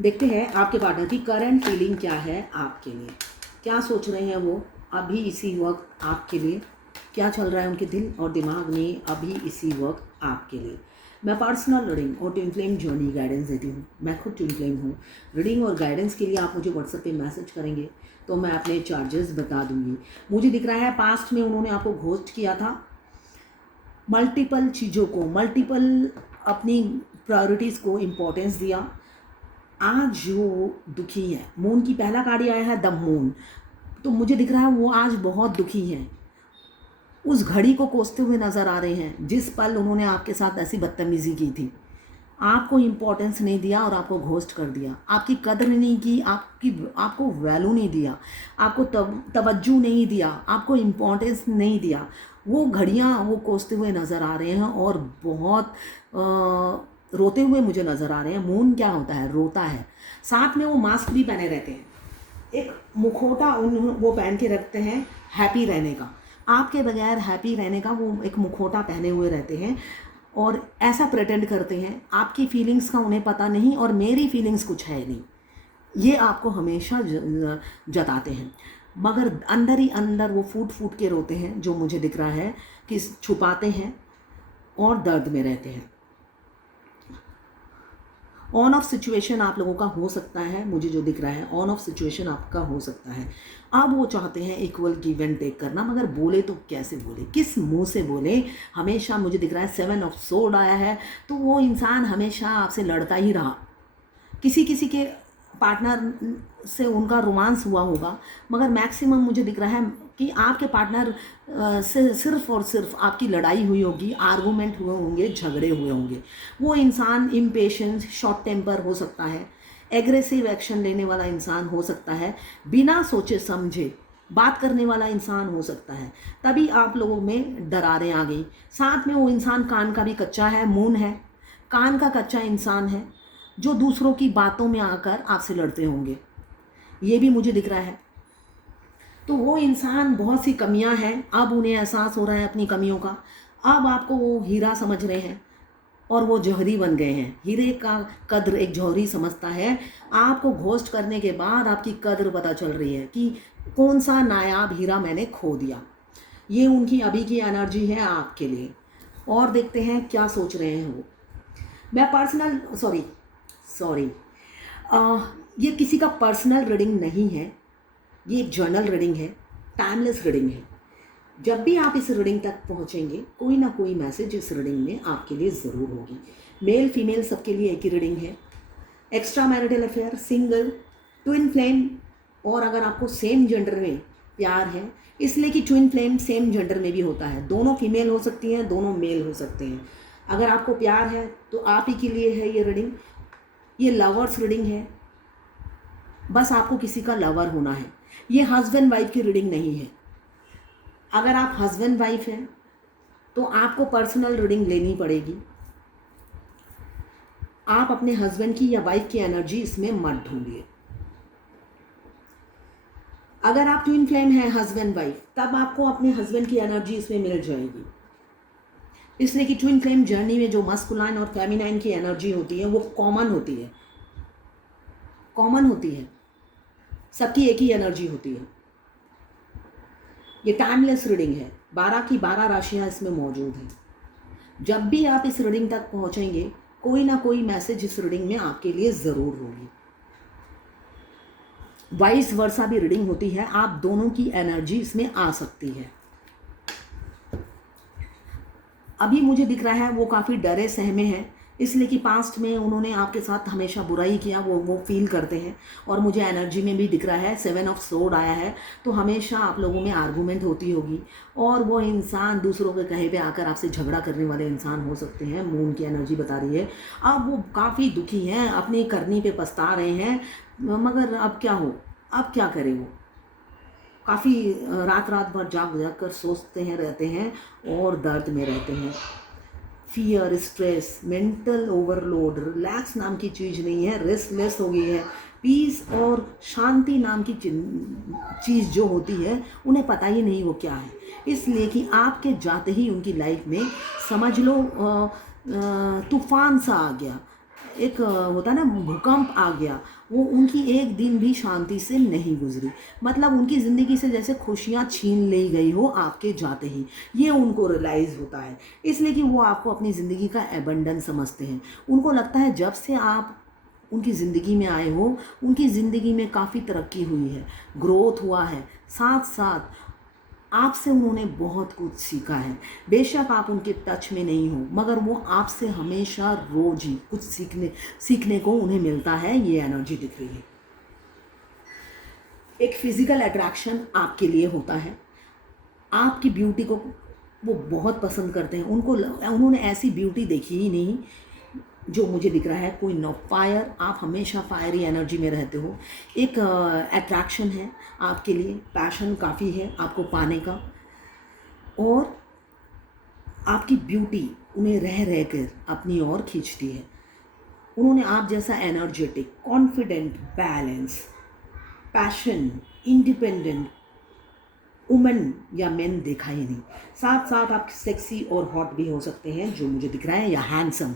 देखते हैं आपके पार्टनर की करंट फीलिंग क्या है आपके लिए, क्या सोच रहे हैं वो अभी इसी वक्त आपके लिए, क्या चल रहा है उनके दिल और दिमाग में अभी इसी वक्त आपके लिए। मैं पर्सनल रीडिंग और ट्विन फ्लेम जर्नी गाइडेंस देती हूँ। मैं खुद ट्विन फ्लेम हूँ। रीडिंग और गाइडेंस के लिए आप मुझे व्हाट्सएप पे मैसेज करेंगे तो मैं अपने चार्जेस बता दूँगी। मुझे दिख रहा है पास्ट में उन्होंने आपको घोस्ट किया था, मल्टीपल चीज़ों को, मल्टीपल अपनी प्रायोरिटीज़ को इम्पोर्टेंस दिया। आज वो दुखी है। मून की पहला कार्ड आया है द मून, तो मुझे दिख रहा है वो आज बहुत दुखी है। उस घड़ी को कोसते हुए नज़र आ रहे हैं जिस पल उन्होंने आपके साथ ऐसी बदतमीज़ी की थी। आपको इम्पोर्टेंस नहीं दिया और आपको घोस्ट कर दिया, आपकी कदर नहीं की, आपको वैल्यू नहीं दिया, आपको तवज्जो नहीं दिया, आपको इम्पोर्टेंस नहीं दिया। वो घड़ियाँ वो कोसते हुए नज़र आ रहे हैं और बहुत रोते हुए मुझे नज़र आ रहे हैं। मून क्या होता है? रोता है। साथ में वो मास्क भी पहने रहते हैं, एक मुखौटा वो पहन के रखते हैं हैप्पी रहने का, आपके बगैर हैप्पी रहने का वो एक मुखौटा पहने हुए रहते हैं और ऐसा प्रिटेंड करते हैं। आपकी फीलिंग्स का उन्हें पता नहीं और मेरी फीलिंग्स कुछ है नहीं, ये आपको हमेशा जताते हैं, मगर अंदर ही अंदर वो फूट फूट के रोते हैं। जो मुझे दिख रहा है कि छुपाते हैं और दर्द में रहते हैं। ऑन ऑफ सिचुएशन आप लोगों का हो सकता है, मुझे जो दिख रहा है ऑन ऑफ सिचुएशन आपका हो सकता है। अब वो चाहते हैं इक्वल गिव एंड टेक करना, मगर बोले तो कैसे बोले, किस मुंह से बोले। हमेशा मुझे दिख रहा है 7 ऑफ सोर्ड आया है, तो वो इंसान हमेशा आपसे लड़ता ही रहा। किसी किसी के पार्टनर से उनका रोमांस हुआ होगा, मगर मैक्सिमम मुझे दिख रहा है कि आपके पार्टनर से सिर्फ और सिर्फ आपकी लड़ाई हुई होगी, आर्गूमेंट हुए होंगे, झगड़े हुए होंगे। वो इंसान इम्पेशेंस, शॉर्ट टेम्पर हो सकता है, एग्रेसिव एक्शन लेने वाला इंसान हो सकता है, बिना सोचे समझे बात करने वाला इंसान हो सकता है। तभी आप लोगों में दरारें आ गई। साथ में वो इंसान कान का भी कच्चा है, मून है, कान का कच्चा इंसान है जो दूसरों की बातों में आकर आपसे लड़ते होंगे, ये भी मुझे दिख रहा है। तो वो इंसान बहुत सी कमियां हैं, अब उन्हें एहसास हो रहा है अपनी कमियों का। अब आपको वो हीरा समझ रहे हैं और वो जौहरी बन गए हैं। हीरे का कद्र एक जौहरी समझता है। आपको घोस्ट करने के बाद आपकी कद्र पता चल रही है कि कौन सा नायाब हीरा मैंने खो दिया। ये उनकी अभी की एनर्जी है आपके लिए। और देखते हैं क्या सोच रहे हैं वो। मैं पर्सनल सॉरी ये किसी का पर्सनल रीडिंग नहीं है, ये एक जर्नल रीडिंग है, टाइमलेस रीडिंग है। जब भी आप इस रीडिंग तक पहुंचेंगे कोई ना कोई मैसेज इस रीडिंग में आपके लिए ज़रूर होगी। मेल फीमेल सबके लिए एक ही रीडिंग है। Extra marital affair, single, twin flame, और अगर आपको सेम जेंडर में प्यार है, इसलिए कि ट्विन फ्लेम सेम जेंडर में भी होता है, दोनों फीमेल हो सकती हैं, दोनों मेल हो सकते हैं। अगर आपको प्यार है तो आप ही के लिए है ये रीडिंग। ये लवर्स रीडिंग है, बस आपको किसी का लवर होना है। ये हस्बैंड वाइफ की रीडिंग नहीं है। अगर आप हस्बैंड वाइफ हैं तो आपको पर्सनल रीडिंग लेनी पड़ेगी। आप अपने हस्बैंड की या वाइफ की एनर्जी इसमें मत ढूंढिए। अगर आप ट्विन फ्लेम हैं, हस्बैंड वाइफ, तब आपको अपने हस्बैंड की एनर्जी इसमें मिल जाएगी। इसलिए कि ट्विन फ्लेम जर्नी में जो मस्कुलाइन और फेमिनाइन की एनर्जी होती है वो कॉमन होती है, सबकी एक ही एनर्जी होती है। ये टाइमलेस रीडिंग है, 12 की 12 राशियां इसमें मौजूद हैं। जब भी आप इस रीडिंग तक पहुंचेंगे कोई ना कोई मैसेज इस रीडिंग में आपके लिए ज़रूर होगी। वाइस वर्सा भी रीडिंग होती है, आप दोनों की एनर्जी इसमें आ सकती है। अभी मुझे दिख रहा है वो काफ़ी डरे सहमे हैं, इसलिए कि पास्ट में उन्होंने आपके साथ हमेशा बुराई किया, वो फील करते हैं। और मुझे एनर्जी में भी दिख रहा है 7 ऑफ सोर्ड आया है, तो हमेशा आप लोगों में आर्गूमेंट होती होगी और वो इंसान दूसरों के कहे पे आकर आपसे झगड़ा करने वाले इंसान हो सकते हैं। मून की एनर्जी बता रही है अब वो काफ़ी दुखी हैं, अपनी करनी पे पछता रहे हैं, मगर अब क्या हो, अब क्या करें। वो काफ़ी रात भर जाग कर सोचते हैं, रहते हैं और दर्द में रहते हैं। Fear, stress, mental overload, relax नाम की चीज़ नहीं है, रेस्टलेस हो गई है। पीस और शांति नाम की चीज़ जो होती है उन्हें पता ही नहीं वो क्या है। इसलिए कि आपके जाते ही उनकी लाइफ में समझ लो तूफान सा आ गया, एक होता है ना भूकंप आ गया, वो उनकी एक दिन भी शांति से नहीं गुजरी। मतलब उनकी ज़िंदगी से जैसे खुशियाँ छीन ली गई हो आपके जाते ही, ये उनको रियलाइज़ होता है। इसलिए कि वो आपको अपनी ज़िंदगी का एबंडेंस समझते हैं। उनको लगता है जब से आप उनकी ज़िंदगी में आए हो, उनकी ज़िंदगी में काफ़ी तरक्की हुई है, ग्रोथ हुआ है, साथ साथ आपसे उन्होंने बहुत कुछ सीखा है। बेशक आप उनके टच में नहीं हो, मगर वो आपसे हमेशा रोज ही कुछ सीखने को उन्हें मिलता है। ये एनर्जी दिख रही है। एक फिजिकल अट्रैक्शन आपके लिए होता है। आपकी ब्यूटी को वो बहुत पसंद करते हैं। उन्होंने ऐसी ब्यूटी देखी ही नहीं जो मुझे दिख रहा है। कोई नो फायर, आप हमेशा फायरी एनर्जी में रहते हो। एक अट्रैक्शन है आपके लिए, पैशन काफ़ी है आपको पाने का, और आपकी ब्यूटी उन्हें रह रह कर अपनी ओर खींचती है। उन्होंने आप जैसा energetic, confident, balance, passion, independent women या मेन देखा ही नहीं। साथ साथ आप सेक्सी और हॉट भी हो सकते हैं जो मुझे दिख रहा है, या हैंडसम।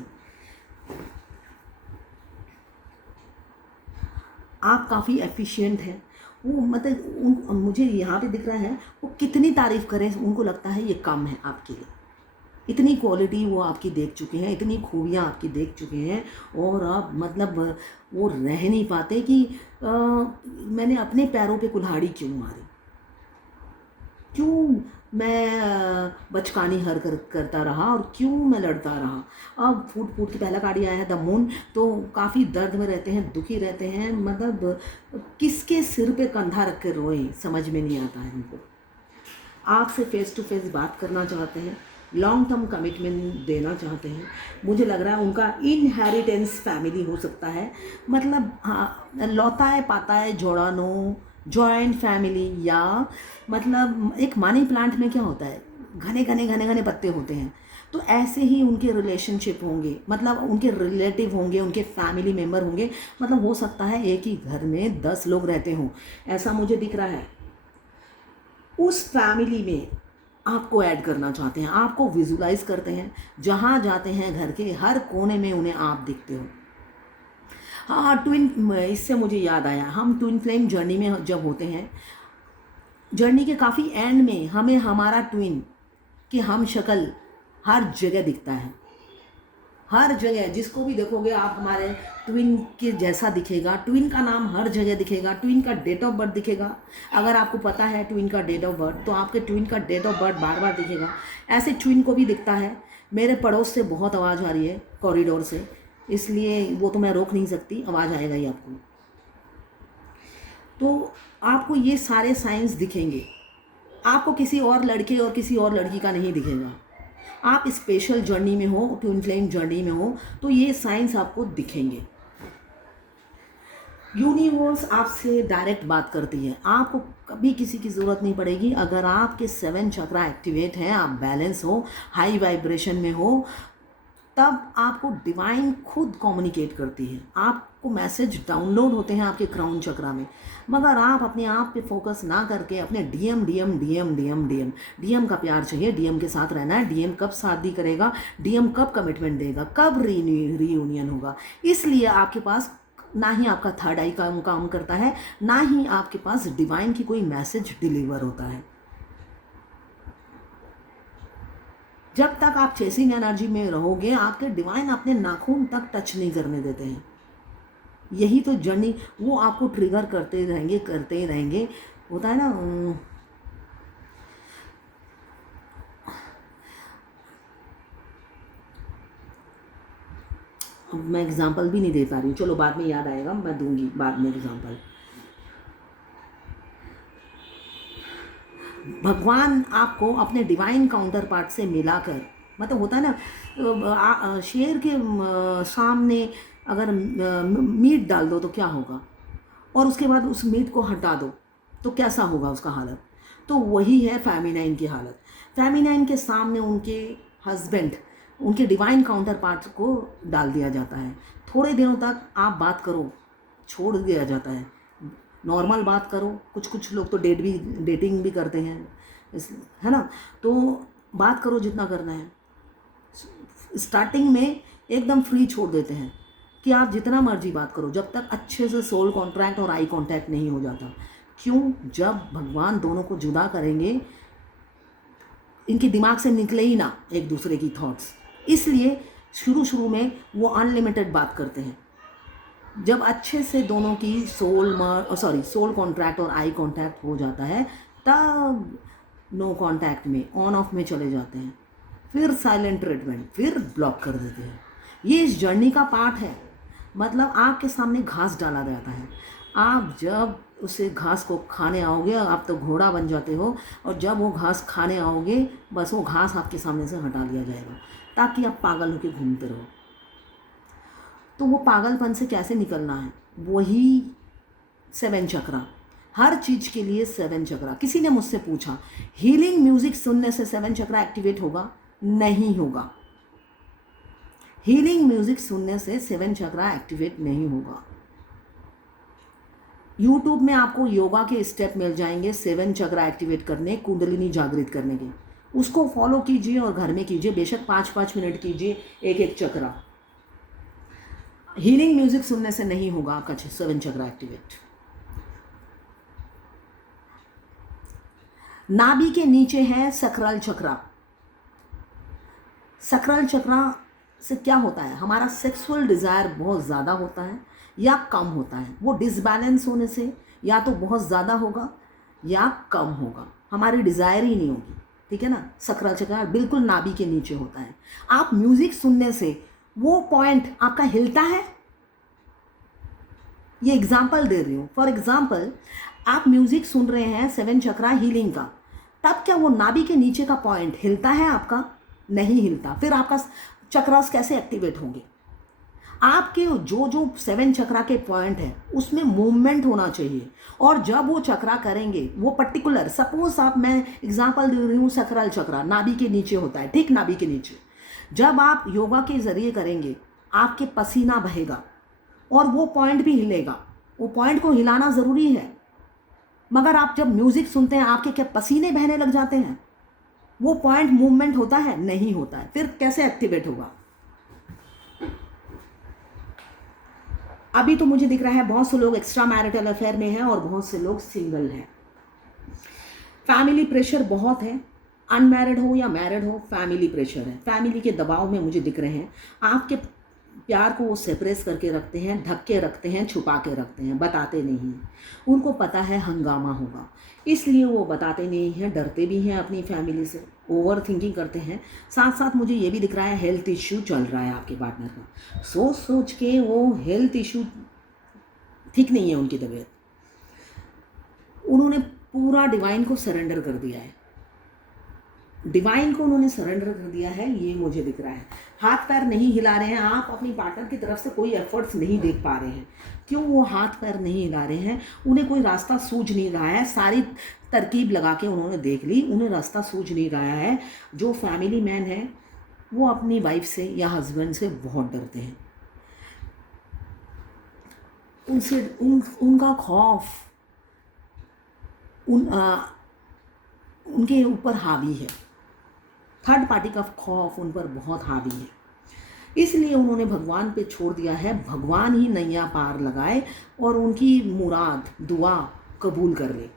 आप काफ़ी एफिशिएंट हैं। वो मतलब मुझे यहाँ पे दिख रहा है, वो कितनी तारीफ़ करें उनको लगता है ये कम है आपके लिए। इतनी क्वालिटी वो आपकी देख चुके हैं, इतनी खूबियाँ आपकी देख चुके हैं, और आप मतलब वो रह नहीं पाते कि मैंने अपने पैरों पे कुल्हाड़ी क्यों मारी, क्यों मैं बचकानी हरकत करता रहा, और क्यों मैं लड़ता रहा। अब फूट फूट के पहला कार्ड आया है द मून, तो काफ़ी दर्द में रहते हैं, दुखी रहते हैं। मतलब किसके सिर पे कंधा रख कर रोए समझ में नहीं आता है उनको। आपसे फेस टू फेस बात करना चाहते हैं, लॉन्ग टर्म कमिटमेंट देना चाहते हैं। मुझे लग रहा है उनका इनहेरिटेंस फैमिली हो सकता है। मतलब हाँ, लौता है पाता है जोड़ानो, जॉइंट फैमिली, या मतलब एक मनी प्लांट में क्या होता है, घने घने घने घने पत्ते होते हैं। तो ऐसे ही उनके रिलेशनशिप होंगे, मतलब उनके रिलेटिव होंगे, उनके फैमिली मेम्बर होंगे। मतलब हो सकता है एक ही घर में 10 लोग रहते हों, ऐसा मुझे दिख रहा है। उस फैमिली में आपको ऐड करना चाहते हैं, आपको विजुलाइज करते हैं। जहाँ जाते हैं घर के हर कोने में उन्हें आप दिखते हो। हाँ, ट्विन, इससे मुझे याद आया, हम ट्विन फ्लेम जर्नी में जब होते हैं, जर्नी के काफ़ी एंड में हमें हमारा ट्विन की हम शक्ल हर जगह दिखता है। हर जगह जिसको भी देखोगे आप हमारे ट्विन के जैसा दिखेगा। ट्विन का नाम हर जगह दिखेगा, ट्विन का डेट ऑफ बर्थ दिखेगा। अगर आपको पता है ट्विन का डेट ऑफ बर्थ, तो आपके ट्विन का डेट ऑफ बर्थ बार बार दिखेगा। ऐसे ट्विन को भी दिखता है। मेरे पड़ोस से बहुत आवाज़ आ रही है कॉरिडोर से, इसलिए वो तो मैं रोक नहीं सकती, आवाज़ आएगा ही आपको। तो आपको ये सारे साइंस दिखेंगे। आपको किसी और लड़के और किसी और लड़की का नहीं दिखेगा। आप स्पेशल जर्नी में हो, ट्विन फ्लेम जर्नी में हो, तो ये साइंस आपको दिखेंगे। यूनिवर्स आपसे डायरेक्ट बात करती है, आपको कभी किसी की ज़रूरत नहीं पड़ेगी। अगर आपके 7 चक्रा एक्टिवेट हैं, आप बैलेंस हो, हाई वाइब्रेशन में हो, तब आपको डिवाइन खुद कम्युनिकेट करती है। आपको मैसेज डाउनलोड होते हैं आपके क्राउन चक्रा में। मगर आप अपने आप पे फोकस ना करके अपने डीएम का प्यार चाहिए, डीएम के साथ रहना है। डीएम कब शादी करेगा, डीएम कब कमिटमेंट देगा, कब रीयूनियन होगा। इसलिए आपके पास ना ही आपका थर्ड आई काम करता है, ना ही आपके पास डिवाइन की कोई मैसेज डिलीवर होता है। जब तक आप चेसिंग एनर्जी में रहोगे, आपके डिवाइन अपने नाखून तक टच नहीं करने देते हैं। यही तो जर्नी, वो आपको ट्रिगर करते रहेंगे। होता है ना, मैं एग्जांपल भी नहीं दे पा रही हूँ, चलो बाद में याद आएगा, मैं दूंगी बाद में एग्जांपल। भगवान आपको अपने डिवाइन काउंटर पार्ट से मिलाकर, मतलब होता है ना, शेर के सामने अगर मीट डाल दो तो क्या होगा, और उसके बाद उस मीट को हटा दो तो कैसा होगा उसका हालत। तो वही है फेमिनाइन की हालत। फेमिनाइन के सामने उनके हस्बैंड, उनके डिवाइन काउंटर पार्ट को डाल दिया जाता है। थोड़े दिनों तक आप बात करो, छोड़ दिया जाता है, नॉर्मल बात करो। कुछ लोग तो डेटिंग भी करते हैं, है ना। तो बात करो जितना करना है, स्टार्टिंग में एकदम फ्री छोड़ देते हैं कि आप जितना मर्जी बात करो, जब तक अच्छे से सोल कॉन्ट्रैक्ट और आई कांटेक्ट नहीं हो जाता। क्यों? जब भगवान दोनों को जुदा करेंगे, इनके दिमाग से निकले ही ना एक दूसरे की थॉट्स, इसलिए शुरू शुरू में वो अनलिमिटेड बात करते हैं। जब अच्छे से दोनों की सोल कॉन्ट्रैक्ट और आई कॉन्टैक्ट हो जाता है, तब नो कॉन्टैक्ट में, ऑन ऑफ में चले जाते हैं, फिर साइलेंट ट्रीटमेंट, फिर ब्लॉक कर देते हैं। ये इस जर्नी का पार्ट है। मतलब आपके सामने घास डाला जाता है, आप जब उसे घास को खाने आओगे, आप तो घोड़ा बन जाते हो, और जब वो घास खाने आओगे, बस वो घास आपके सामने से हटा लिया जाएगा, ताकि आप पागल होकर घूमते रहो। तो वो पागलपन से कैसे निकलना है? वही 7 चक्रा, हर चीज़ के लिए 7 चक्रा। किसी ने मुझसे पूछा, हीलिंग म्यूजिक सुनने से 7 चक्रा एक्टिवेट होगा? नहीं होगा। हीलिंग म्यूजिक सुनने से 7 चक्रा एक्टिवेट नहीं होगा। यूट्यूब में आपको योगा के स्टेप मिल जाएंगे 7 चक्रा एक्टिवेट करने, कुंडलिनी जागृत करने के। उसको फॉलो कीजिए और घर में कीजिए, बेशक 5-5 मिनट कीजिए एक चक्रा। हीलिंग म्यूजिक सुनने से नहीं होगा आपका 7 चक्रा एक्टिवेट। नाभि के नीचे है सकरल चक्रा। सकरल चक्रा से क्या होता है? हमारा सेक्सुअल डिज़ायर बहुत ज़्यादा होता है या कम होता है। वो डिसबैलेंस होने से या तो बहुत ज़्यादा होगा या कम होगा, हमारी डिज़ायर ही नहीं होगी। ठीक है ना? सकरल चक्रा बिल्कुल नाभि के नीचे होता है। आप म्यूज़िक सुनने से वो पॉइंट आपका हिलता है। ये एग्जाम्पल दे रही हूँ। फॉर एग्जाम्पल, आप म्यूज़िक सुन रहे हैं 7 चक्रा हीलिंग का, तब क्या वो नाभि के नीचे का पॉइंट हिलता है आपका? नहीं हिलता। फिर आपका चक्रास कैसे एक्टिवेट होंगे? आपके जो 7 चक्रा के पॉइंट है उसमें मूवमेंट होना चाहिए, और जब वो चक्रा करेंगे वो पर्टिकुलर, सपोज आप, मैं एग्जांपल दे रही हूँ, सकरल चक्रा नाभि के नीचे होता है, ठीक नाभि के नीचे। जब आप योगा के ज़रिए करेंगे, आपके पसीना बहेगा और वो पॉइंट भी हिलेगा। वो पॉइंट को हिलाना ज़रूरी है, मगर आप जब म्यूज़िक सुनते हैं आपके क्या पसीने बहने लग जाते हैं? वो पॉइंट मूवमेंट होता है? नहीं होता है। फिर कैसे एक्टिवेट होगा? अभी तो मुझे दिख रहा है बहुत से लोग एक्स्ट्रा मैरिटल अफेयर में हैं और बहुत से लोग सिंगल हैं। फैमिली प्रेशर बहुत है, अनमैरिड हो या मैरिड हो, फैमिली प्रेशर है। फैमिली के दबाव में मुझे दिख रहे हैं। आपके प्यार को वो सेप्रेस करके रखते हैं, ढक के रखते हैं, छुपा के रखते हैं, बताते नहीं हैं। उनको पता है हंगामा होगा, इसलिए वो बताते नहीं हैं, डरते भी हैं अपनी फैमिली से, ओवर थिंकिंग करते हैं। साथ साथ मुझे ये भी दिख रहा है हेल्थ इश्यू चल रहा है आपके पार्टनर का। सोच सोच के वो हेल्थ इश्यू, ठीक नहीं है उनकी तबीयत। उन्होंने पूरा डिवाइन को सरेंडर कर दिया है, डिवाइन को उन्होंने सरेंडर कर दिया है, ये मुझे दिख रहा है। हाथ पैर नहीं हिला रहे हैं, आप अपनी पार्टनर की तरफ से कोई एफर्ट्स नहीं देख पा रहे हैं। क्यों वो हाथ पैर नहीं हिला रहे हैं? उन्हें कोई रास्ता सूझ नहीं रहा है। सारी तरकीब लगा के उन्होंने देख ली, उन्हें रास्ता सूझ नहीं रहा है। जो फैमिली मैन है वो अपनी वाइफ से या हस्बैंड से बहुत डरते हैं। उनका खौफ उनके ऊपर हावी है। थर्ड पार्टी का खौफ उन पर बहुत हावी है, इसलिए उन्होंने भगवान पे छोड़ दिया है। भगवान ही नैया पार लगाए और उनकी मुराद, दुआ कबूल कर ले।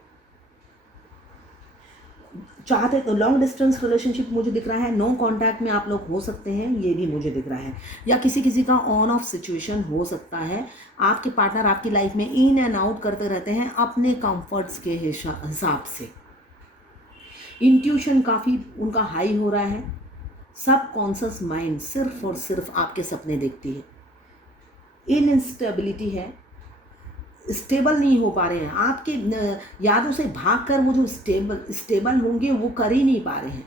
चाहते तो लॉन्ग डिस्टेंस रिलेशनशिप मुझे दिख रहा है, नो कांटेक्ट में आप लोग हो सकते हैं, ये भी मुझे दिख रहा है। या किसी का ऑन ऑफ सिचुएशन हो सकता है। आपके पार्टनर आपकी लाइफ में इन एंड आउट करते रहते हैं अपने कंफर्ट्स के हिसाब से। इंट्यूशन काफ़ी उनका हाई हो रहा है। सब कॉन्शियस माइंड सिर्फ और सिर्फ आपके सपने देखती है। इनस्टेबिलिटी है, स्टेबल नहीं हो पा रहे हैं। आपके यादों से भागकर वो जो स्टेबल होंगे वो कर ही नहीं पा रहे हैं।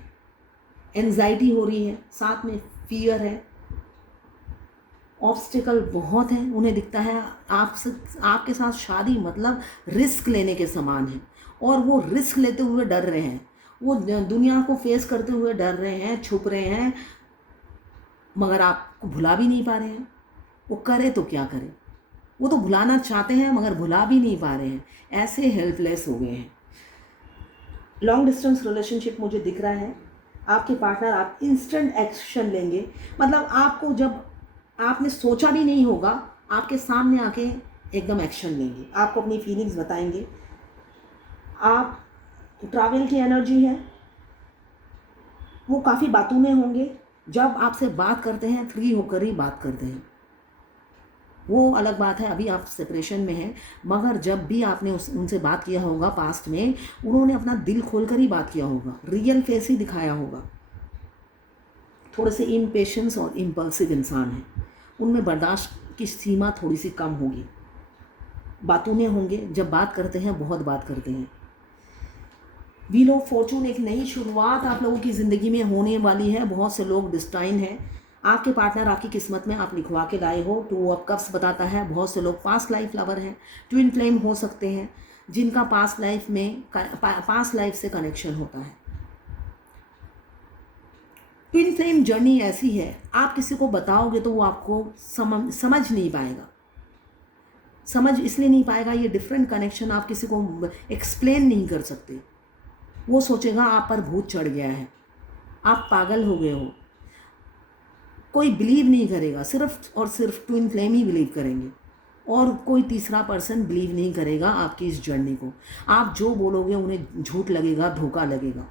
एंजाइटी हो रही है, साथ में फियर है, ऑब्स्टिकल बहुत है। उन्हें दिखता है आपके साथ शादी मतलब रिस्क लेने के समान है, और वो रिस्क लेते हुए डर रहे हैं। वो दुनिया को फेस करते हुए डर रहे हैं, छुप रहे हैं, मगर आपको भुला भी नहीं पा रहे हैं। वो करे तो क्या करे? वो तो भुलाना चाहते हैं मगर भुला भी नहीं पा रहे हैं। ऐसे हेल्पलेस हो गए हैं। लॉन्ग डिस्टेंस रिलेशनशिप मुझे दिख रहा है। आपके पार्टनर, आप इंस्टेंट एक्शन लेंगे। मतलब आपको जब आपने सोचा भी नहीं होगा, आपके सामने आके एकदम एक्शन लेंगे, आपको अपनी फीलिंग्स बताएंगे। आप ट्रैवल की एनर्जी है, वो काफ़ी बातों में होंगे। जब आपसे बात करते हैं फ्री होकर ही बात करते हैं, वो अलग बात है। अभी आप सेपरेशन में हैं, मगर जब भी आपने उनसे बात किया होगा पास्ट में, उन्होंने अपना दिल खोलकर ही बात किया होगा, रियल फेस ही दिखाया होगा। थोड़े से इम्पेशेंस और इम्पल्सिव इंसान हैं, उनमें बर्दाश्त की सीमा थोड़ी सी कम होगी। बातों में होंगे, जब बात करते हैं बहुत बात करते हैं। व्हील ऑफ फॉर्चून, एक नई शुरुआत आप लोगों की ज़िंदगी में होने वाली है। बहुत से लोग डिस्टाइन हैं, आपके पार्टनर आपकी किस्मत में आप लिखवा के लाए हो। 2 ऑफ कप्स बताता है बहुत से लोग पास्ट लाइफ लवर हैं, ट्विन फ्लेम हो सकते हैं, जिनका पास्ट लाइफ से कनेक्शन होता है। ट्विन फ्लेम जर्नी ऐसी है, आप किसी को बताओगे तो वो आपको समझ नहीं पाएगा। समझ इसलिए नहीं पाएगा, ये डिफरेंट कनेक्शन आप किसी को एक्सप्लेन नहीं कर सकते। वो सोचेगा आप पर भूत चढ़ गया है, आप पागल हो गए हो। कोई बिलीव नहीं करेगा, सिर्फ और सिर्फ ट्विन फ्लेम ही बिलीव करेंगे, और कोई तीसरा पर्सन बिलीव नहीं करेगा आपकी इस जर्नी को। आप जो बोलोगे उन्हें झूठ लगेगा, धोखा लगेगा,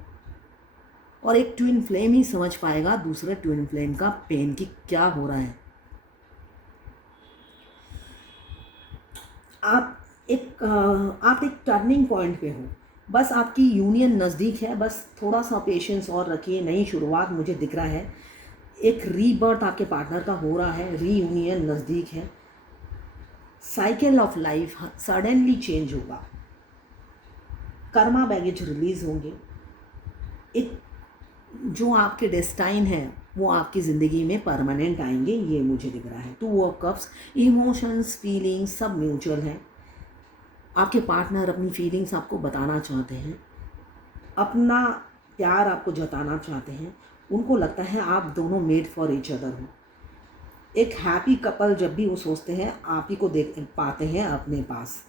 और एक ट्विन फ्लेम ही समझ पाएगा दूसरे ट्विन फ्लेम का पेन कि क्या हो रहा है। आप एक टर्निंग पॉइंट पे हो, बस आपकी यूनियन नज़दीक है, बस थोड़ा सा पेशेंस और रखिए। नई शुरुआत मुझे दिख रहा है, एक रीबर्थ आपके पार्टनर का हो रहा है, रीयूनियन नज़दीक है। Cycle of life suddenly change होगा, कर्मा बैगेज रिलीज होंगे। एक जो आपके डेस्टाइन है वो आपकी ज़िंदगी में परमानेंट आएंगे, ये मुझे दिख रहा है। 2 ऑफ कप्स, इमोशंस फीलिंग्स सब म्यूचुअल हैं। आपके पार्टनर अपनी फीलिंग्स आपको बताना चाहते हैं, अपना प्यार आपको जताना चाहते हैं। उनको लगता है आप दोनों मेड फॉर ईच अदर हो। एक हैप्पी कपल जब भी वो सोचते हैं आप ही को देख पाते हैं अपने पास।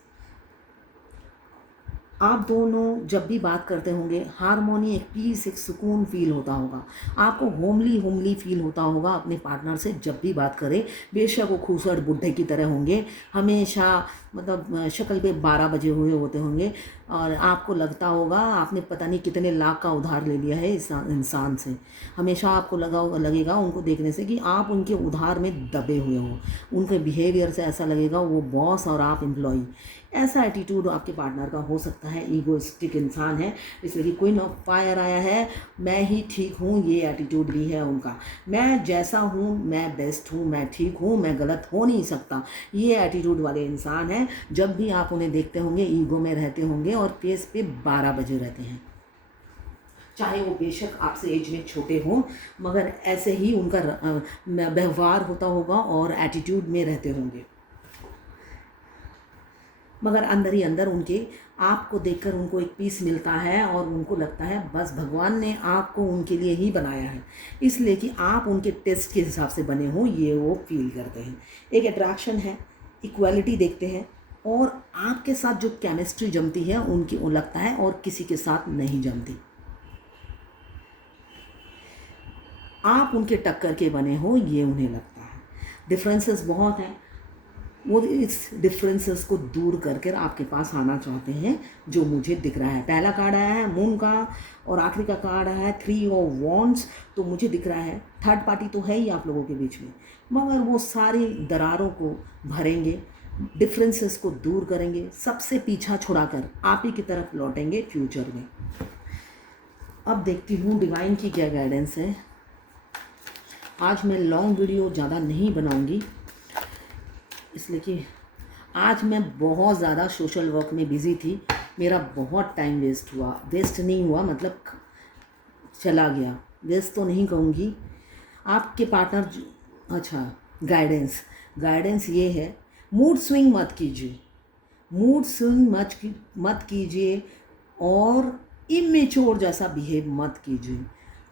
आप दोनों जब भी बात करते होंगे हारमोनी, एक पीस, एक सुकून फील होता होगा। आपको होमली फील होता होगा अपने पार्टनर से जब भी बात करें। बेशक वो खूबसूरत बुढ़े की तरह होंगे, हमेशा मतलब शक्ल पे 12 बजे हुए होते होंगे, और आपको लगता होगा आपने पता नहीं कितने लाख का उधार ले लिया है इस इंसान से। हमेशा आपको लगेगा उनको देखने से कि आप उनके उधार में दबे हुए हो। उनके बिहेवियर से ऐसा लगेगा वो बॉस और आप एम्प्लॉई। ऐसा एटीट्यूड आपके पार्टनर का हो सकता है। ईगोइस्टिक इंसान है, इसलिए कि क्वीन ऑफ फायर आया है, मैं ही ठीक हूँ, ये एटीट्यूड भी है उनका। मैं जैसा हूँ, मैं बेस्ट हूँ, मैं ठीक हूँ, मैं गलत हो नहीं सकता, ये एटीट्यूड वाले इंसान हैं। जब भी आप उन्हें देखते होंगे ईगो में रहते होंगे और फेस पे 12 बजे रहते हैं। चाहे वो बेशक आपसे एज में छोटे हों, मगर ऐसे ही उनका व्यवहार होता होगा और एटीट्यूड में रहते होंगे। मगर अंदर ही अंदर उनके आपको देखकर उनको एक पीस मिलता है, और उनको लगता है बस भगवान ने आपको उनके लिए ही बनाया है, इसलिए कि आप उनके टेस्ट के हिसाब से बने हो, ये वो फील करते हैं। एक अट्रैक्शन है, इक्वालिटी देखते हैं, और आपके साथ जो केमिस्ट्री जमती है उनकी वो लगता है और किसी के साथ नहीं जमती। आप उनके टक्कर के बने हो, ये उन्हें लगता है। डिफरेंसेस बहुत हैं, वो इस डिफरेंसेस को दूर करके आपके पास आना चाहते हैं, जो मुझे दिख रहा है। पहला कार्ड आया है मून का, और आखिरी का कार्ड आया है 3 ऑफ वॉन्ड्स। तो मुझे दिख रहा है थर्ड पार्टी तो है ही आप लोगों के बीच में, मगर वो सारी दरारों को भरेंगे, डिफरेंसेस को दूर करेंगे, सबसे पीछा छुड़ाकर आप ही की तरफ लौटेंगे फ्यूचर में। अब देखती हूँ डिवाइन की क्या गाइडेंस है। आज मैं लॉन्ग वीडियो ज़्यादा नहीं बनाऊँगी, इसलिए कि आज मैं बहुत ज़्यादा सोशल वर्क में बिज़ी थी। मेरा बहुत टाइम वेस्ट नहीं हुआ, मतलब चला गया, वेस्ट तो नहीं कहूँगी। आपके पार्टनर, अच्छा गाइडेंस ये है, मूड स्विंग मत कीजिए, मत कीजिए, और इमेच्योर जैसा बिहेव मत कीजिए।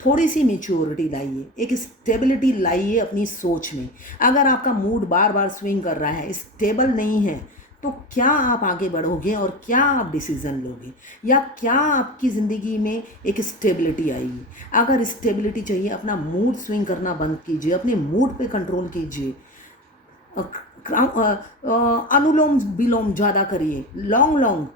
थोड़ी सी मेच्योरिटी लाइए, एक स्टेबिलिटी लाइए अपनी सोच में। अगर आपका मूड बार बार स्विंग कर रहा है, स्टेबल नहीं है, तो क्या आप आगे बढ़ोगे और क्या आप डिसीज़न लोगे, या क्या आपकी ज़िंदगी में एक स्टेबिलिटी आएगी? अगर स्टेबिलिटी चाहिए, अपना मूड स्विंग करना बंद कीजिए, अपने मूड पे कंट्रोल कीजिए। अनुलोम विलोम ज़्यादा करिए, लॉन्ग लॉन्ग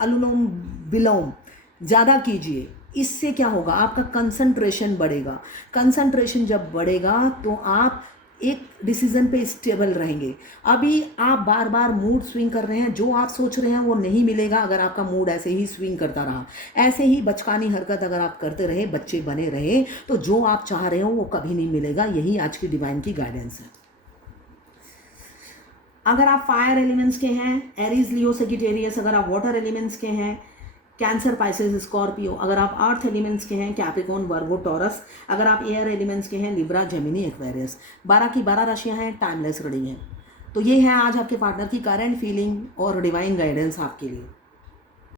अनुलोम विलोम ज़्यादा कीजिए। इससे क्या होगा, आपका कंसंट्रेशन बढ़ेगा। कंसंट्रेशन जब बढ़ेगा तो आप एक डिसीजन पे स्टेबल रहेंगे। अभी आप बार बार मूड स्विंग कर रहे हैं, जो आप सोच रहे हैं वो नहीं मिलेगा अगर आपका मूड ऐसे ही स्विंग करता रहा। ऐसे ही बचकानी हरकत अगर आप करते रहे, बच्चे बने रहे, तो जो आप चाह रहे हो वो कभी नहीं मिलेगा। यही आज की डिवाइन की गाइडेंस है। अगर आप फायर एलिमेंट्स के हैं, एरीज लियो सेजिटेरियस। अगर आप वाटर एलिमेंट्स के हैं, कैंसर पाइसेस स्कॉर्पियो। अगर आप अर्थ एलिमेंट्स के हैं, कैप्रिकॉर्न वर्गो टॉरस। अगर आप एयर एलिमेंट्स के हैं, लिब्रा जेमिनी एक्वेरियस। 12 की 12 राशियां हैं, टाइमलेस रीडिंग है। तो ये है आज आपके पार्टनर की करंट फीलिंग और डिवाइन गाइडेंस आपके लिए।